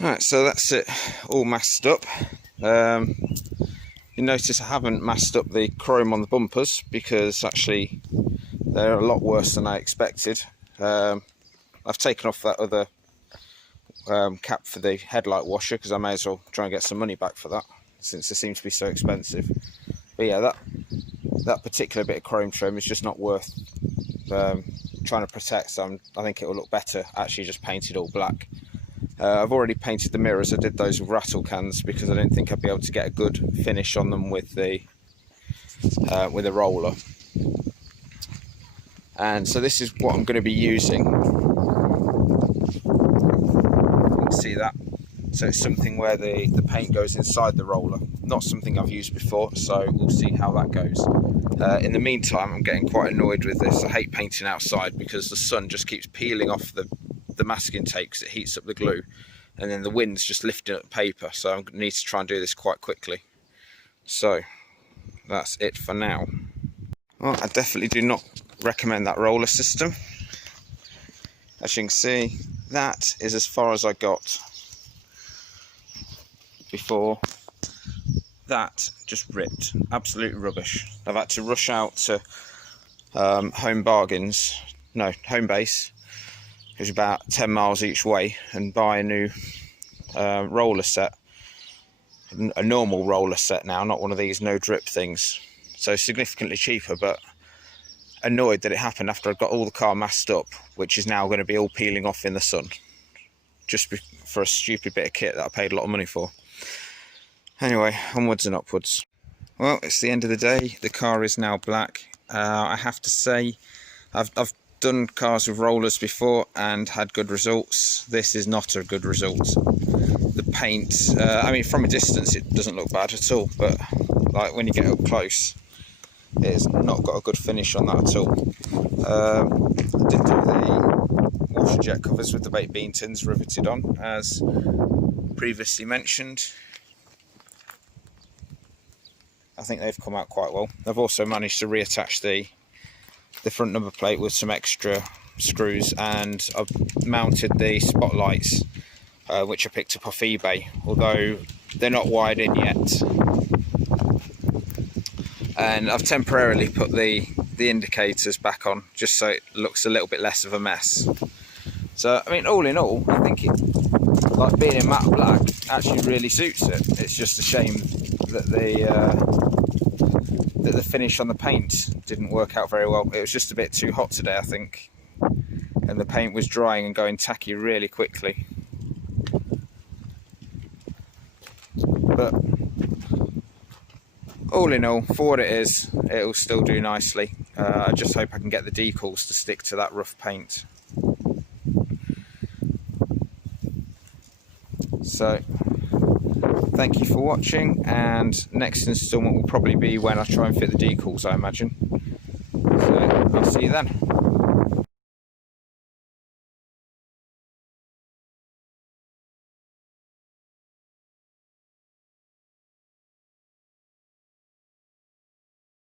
Right, so that's it, all masked up. You notice I haven't masked up the chrome on the bumpers because actually they're a lot worse than I expected. I've taken off that other cap for the headlight washer because I may as well try and get some money back for that since it seems to be so expensive. But yeah, that particular bit of chrome trim is just not worth trying to protect, so I think it will look better actually just painted all black. I've already painted the mirrors. I did those with rattle cans because I didn't think I'd be able to get a good finish on them with the roller. And so this is what I'm going to be using. You can see that. So it's something where the paint goes inside the roller. Not something I've used before, so we'll see how that goes. In the meantime, I'm getting quite annoyed with this. I hate painting outside because the sun just keeps peeling off the masking tape because it heats up the glue, and then the wind's just lifting up the paper, so I'm going to need to try and do this quite quickly. So that's it for now. Well, I definitely do not recommend that roller system. As you can see, that is as far as I got before. That just ripped, absolute rubbish. I've had to rush out to Home Base, which is about 10 miles each way, and buy a new roller set, a normal roller set now, not one of these no drip things. So significantly cheaper, but annoyed that it happened after I got all the car masked up, which is now going to be all peeling off in the sun, just for a stupid bit of kit that I paid a lot of money for. Anyway, onwards and upwards. Well, it's the end of the day. The car is now black. I have to say, I've done cars with rollers before and had good results. This is not a good result. The paint, I mean, from a distance it doesn't look bad at all, but like when you get up close, it's not got a good finish on that at all. I did do the washer jet covers with the baked bean tins riveted on, as previously mentioned. I think they've come out quite well. I've also managed to reattach the front number plate with some extra screws, and I've mounted the spotlights, which I picked up off eBay, although they're not wired in yet. And I've temporarily put the indicators back on just so it looks a little bit less of a mess. So I mean, all in all, I think it, like being in matte black, actually really suits it. It's just a shame that the finish on the paint didn't work out very well. It was just a bit too hot today, I think, and the paint was drying and going tacky really quickly. But all in all, for what it is, it'll still do nicely. I just hope I can get the decals to stick to that rough paint. So thank you for watching, and next instalment will probably be when I try and fit the decals, I imagine. So I'll see you then.